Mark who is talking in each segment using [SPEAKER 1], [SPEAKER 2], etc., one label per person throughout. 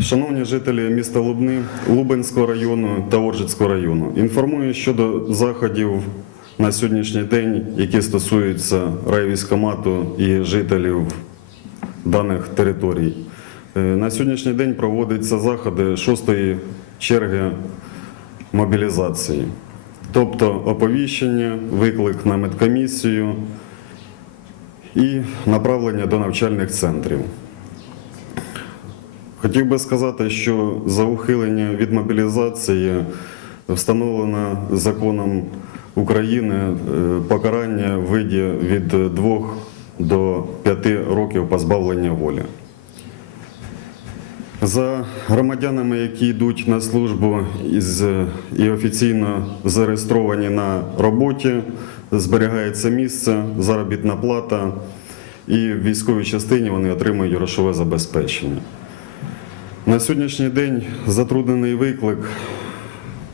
[SPEAKER 1] Шановні жителі міста Лубни, Лубенського району та Оржицького району, інформую щодо заходів на сьогоднішній день, які стосуються райвійськомату і жителів даних територій. Е, На сьогоднішній день проводяться заходи шостої черги мобілізації, тобто оповіщення, виклик на медкомісію і направлення до навчальних центрів. Хотів би сказати, що за ухилення від мобілізації встановлено законом України е, покарання в виді від 2 до 5 років позбавлення волі. За громадянами, які йдуть на службу із, і офіційно зареєстровані на роботі, зберігається місце, заробітна плата, і в військовій частині вони отримують грошове забезпечення. На сьогоднішній день затруднений виклик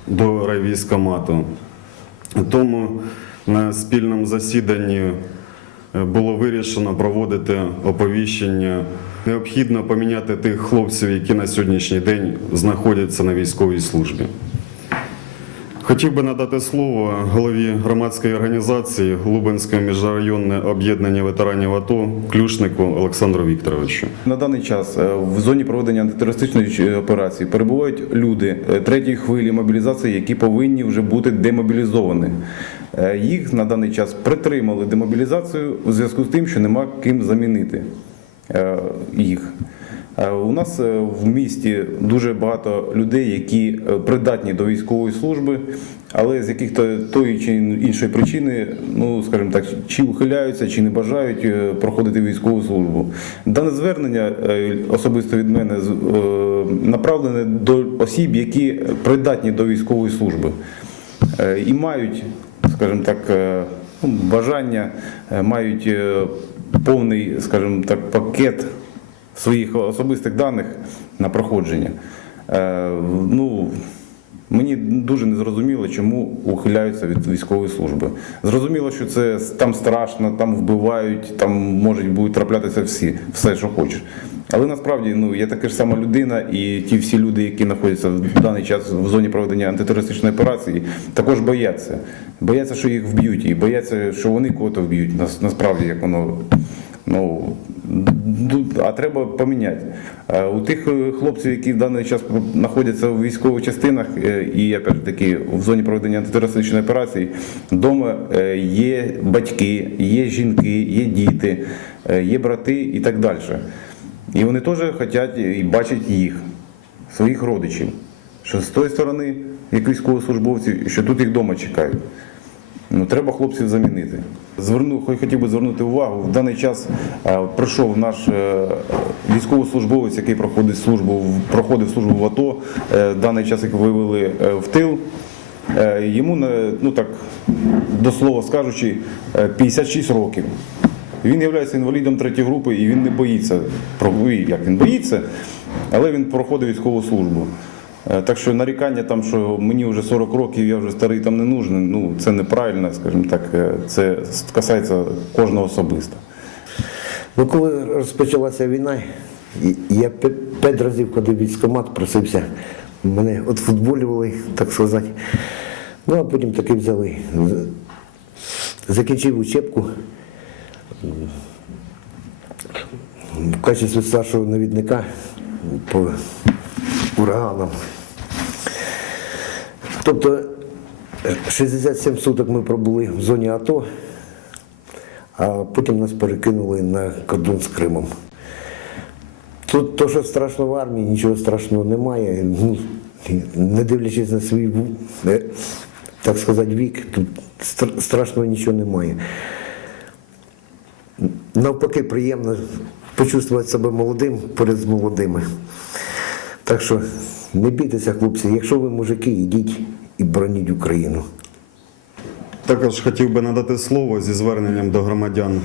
[SPEAKER 1] до райвійськомату. Тому на спільному засіданні е, було вирішено проводити оповіщення. Необхідно поміняти тих хлопців, які на сьогоднішній день знаходяться на військовій службі. Хотів би надати слово голові громадської організації Лубенське міжрайонне об'єднання ветеранів АТО Клюшнику Олександру Вікторовичу.
[SPEAKER 2] На даний час е, в зоні проведення антитерористичної е, операції перебувають люди е, третьої хвилі мобілізації, які повинні вже бути демобілізовані. Їх на даний час притримали демобілізацію у зв'язку з тим, що нема ким замінити їх. Е, У нас е, в місті дуже багато людей, які е, придатні до військової служби, але з яких-то тої чи іншої причини, ну скажімо так, чи ухиляються, чи не бажають проходити військову службу. Дане звернення особисто від мене направлене до осіб, які придатні до військової служби і мають, скажімо так, ну, бажання, мають повний, скажімо так, пакет своїх особистих даних на проходження. Е, Ну, мені дуже незрозуміло, чому ухиляються від військової служби. Зрозуміло, що це там страшно, там вбивають, там можуть будуть траплятися всі, все, що хочеш. Але насправді ну, я така ж сама людина, і ті всі люди, які знаходяться в даний час в зоні проведення антитерористичної операції, також бояться. Бояться, що їх вб'ють, і бояться, що вони кого-то вб'ють. Насправді, як воно Ну, а треба поміняти. Е, У тих е, хлопців, які в даний час знаходяться в військових частинах е, і опять же таки в зоні проведення антитерористичної операції, вдома є батьки, є жінки, є діти, є брати і так далі. І вони теж хочуть і бачать їх, своїх родичів. Що з тої сторони, як військовослужбовці, що тут їх вдома чекають. Ну, треба хлопців замінити. Зверну, хотів би звернути увагу. В даний час е, прийшов наш е, військовослужбовець, який проходить службу, проходив службу в АТО. Е, в даний час, як вивели е, в тил. Е, йому, ну так, до слова скажучи, е, 56 років. Він є інвалідом третьої групи і він не боїться. Як він боїться, але він проходить військову службу. Е, Так що нарікання там, що мені вже 40 років, я вже старий там не нужен, ну це неправильно, скажімо так, е, це касається кожного особисто.
[SPEAKER 3] Ну, коли розпочалася війна, я п'ять разів ходив військкомат, просився. Мене отфутболювали, так сказати. Ну, а потім таки взяли. Закінчив учебку. В качестві старшого навідника по ураганам. Тобто е, 67 суток ми пробули в зоні АТО, а потім нас перекинули на кордон з Кримом. Тут то, що страшно в армії, нічого страшного немає. Ну, не дивлячись на свій е, так сказати, вік, тут страшного нічого немає. Навпаки, приємно почувствувати себе молодим поряд з молодими. Так що не бійтеся, хлопці, якщо ви мужики, йдіть і броніть Україну.
[SPEAKER 1] Також хотів би надати слово зі зверненням до громадян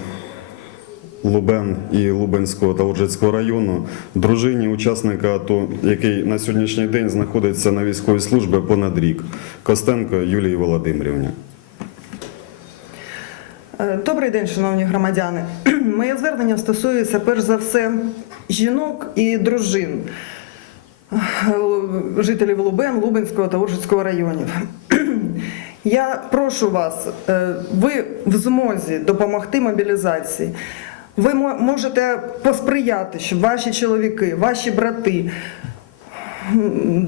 [SPEAKER 1] Лубен і Лубенського та Оржицького району дружині учасника АТО, який на сьогоднішній день знаходиться на військовій службі понад рік, Костенко Юлії Володимирівні.
[SPEAKER 4] Е, Добрий день, шановні громадяни. Моє звернення стосується перш за все жінок і дружин. Жителів Лубен, Лубенського та Ужицького районів. Я прошу вас, е, ви в змозі допомогти мобілізації. Ви можете посприяти, щоб ваші чоловіки, ваші брати,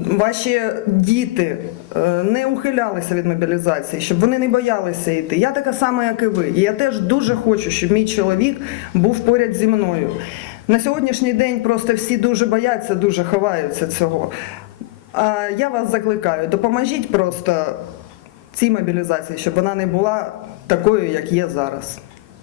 [SPEAKER 4] ваші діти е, не ухилялися від мобілізації, щоб вони не боялися йти. Я така сама, як і ви. І я теж дуже хочу, щоб мій чоловік був поряд зі мною. На сьогоднішній день просто всі дуже бояться, дуже ховаються цього. А я вас закликаю, допоможіть просто цій мобілізації, щоб вона не була такою, як є зараз.